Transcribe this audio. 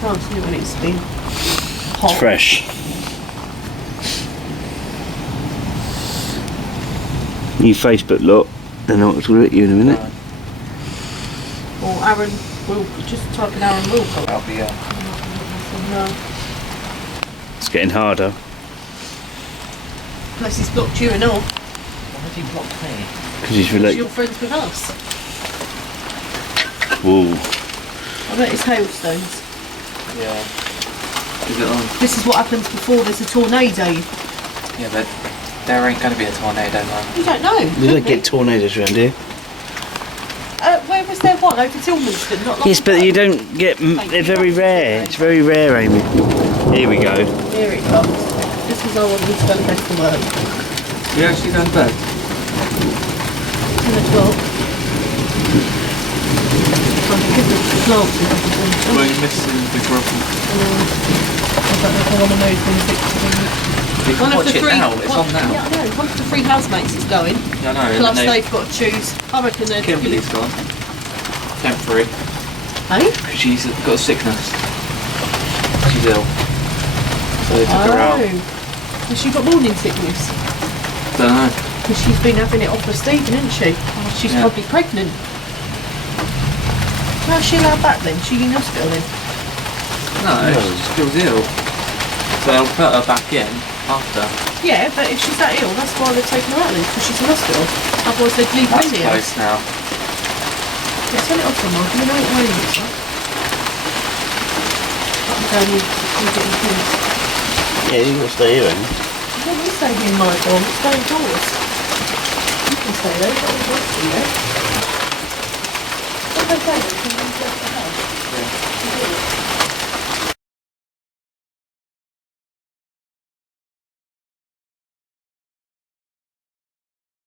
It's nice, isn't it, when it's been hot. It's fresh. New Facebook lot. Don't know what's going to hit you in a minute. Or Aaron will just type in Aaron Wilcox. I'll be No. It's getting harder. Unless he's blocked you and all. Why has he blocked me? Because he's Because related. you're friends with us. Whoa. I bet it's hailstones. Yeah. Is it on? This is what happens before there's a tornado. Yeah, but there ain't going to be a tornado, man. You don't know. We don't get tornadoes around here. Where was there one? Over Tilmanston, not long Yes, but ago. you don't get. They're very rare. It's very rare, Amy. Here we go. Here it comes. This is I want you to go to bed for work. You actually going to bed? 10 o'clock. I'm giving the plants and everything. Well, you're missing the grub. I don't know if I want to move from the You can watch it now, it's on now. Yeah, I know. One of the three housemates is going. Yeah, I know. Plus and they've got to choose. I reckon they're Kimberly's gone. Temporary. Hey? Because she's got a sickness. She's ill. So they took her out. Has she got morning sickness? Don't know. Because she's been having it off for Stephen, isn't she? She's Yeah. probably pregnant. How's she allowed back then? She in hospital then? No, she feels ill. So they'll put her back in after. Yeah, but if she's that ill, that's why they're taking her out then, because she's in hospital. Otherwise they'd leave her That's in here. close now. Yeah, turn it off for Mark. You know what rain it's like. I'm going in getting things. Yeah, you can stay here, Amy. You don't want to stay here in my dorm, it's going indoors. You can stay there, you've got to work in there. Okay,